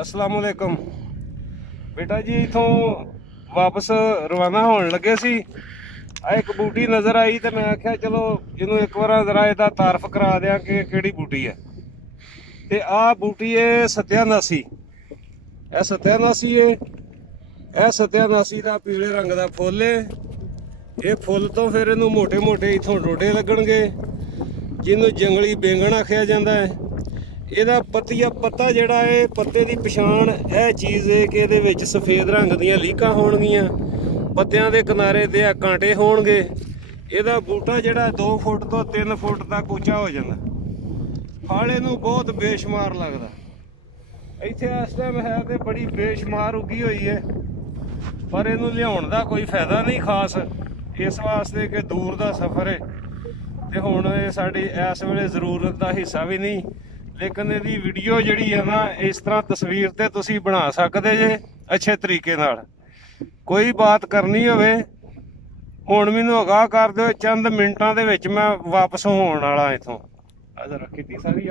अस्सलाम वालेकुम बेटा जी। इथों वापस रवाना होने लगे सी। आ एक बूटी नज़र आई तो मैं आख्या चलो इनू एक बार जरा इहदा तारफ करा दियां कि किहड़ी बूटी है। ते आ बूटी है सत्यानासी। यह सत्यानासी है। यह सत्यानासी का पीले रंग का फुल है। ये फुल तो फिर इनू मोटे मोटे इथों डोडे लगणगे जिन्हों जंगली बेंगण आख्या जाता है। ਇਹਦਾ ਪੱਤਾ ਜਿਹੜਾ ਹੈ ਪੱਤੇ ਦੀ ਪਛਾਣ ਇਹ ਚੀਜ਼ ਹੈ ਕਿ ਇਹਦੇ ਵਿੱਚ ਸਫੇਦ ਰੰਗ ਦੀਆਂ ਲੀਕਾਂ ਹੋਣਗੀਆਂ, ਪੱਤਿਆਂ ਦੇ ਕਿਨਾਰੇ ਤੇ ਆ ਕਾਂਟੇ ਹੋਣਗੇ। ਇਹਦਾ ਬੂਟਾ ਜਿਹੜਾ 2 ਫੁੱਟ ਤੋਂ 3 ਫੁੱਟ ਤੱਕ ਉੱਚਾ ਹੋ ਜਾਂਦਾ। ਫਲ ਇਹਨੂੰ ਬਹੁਤ ਬੇਸ਼ੁਮਾਰ ਲੱਗਦਾ। ਇੱਥੇ ਇਸ ਟਾਈਮ ਹੈ ਤੇ ਬੜੀ ਬੇਸ਼ੁਮਾਰ ਉੱਗੀ ਹੋਈ ਹੈ, ਪਰ ਇਹਨੂੰ ਲਿਆਉਣ ਦਾ ਕੋਈ ਫਾਇਦਾ ਨਹੀਂ ਖਾਸ, ਇਸ ਵਾਸਤੇ ਕਿ ਦੂਰ ਦਾ ਸਫ਼ਰ ਹੈ ਤੇ ਹੁਣ ਇਹ ਸਾਡੀ ਇਸ ਵੇਲੇ ਜ਼ਰੂਰਤ ਦਾ ਹਿੱਸਾ ਵੀ ਨਹੀਂ। लेकिन यदि वीडियो जी है ना इस तरह तस्वीर ते तुसी बना सकते जे अच्छे तरीके नाल। कोई बात करनी होवे हुण मैनूं आगाह कर दो, चंद मिनटां दे विच मैं वापस होण वाला इथों। जरा खेती सारी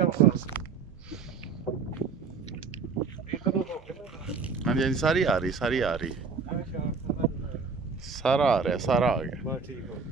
हाँ जी सारी आ रही सारा आ रहा, सारा आ गया। बस ठीक हो।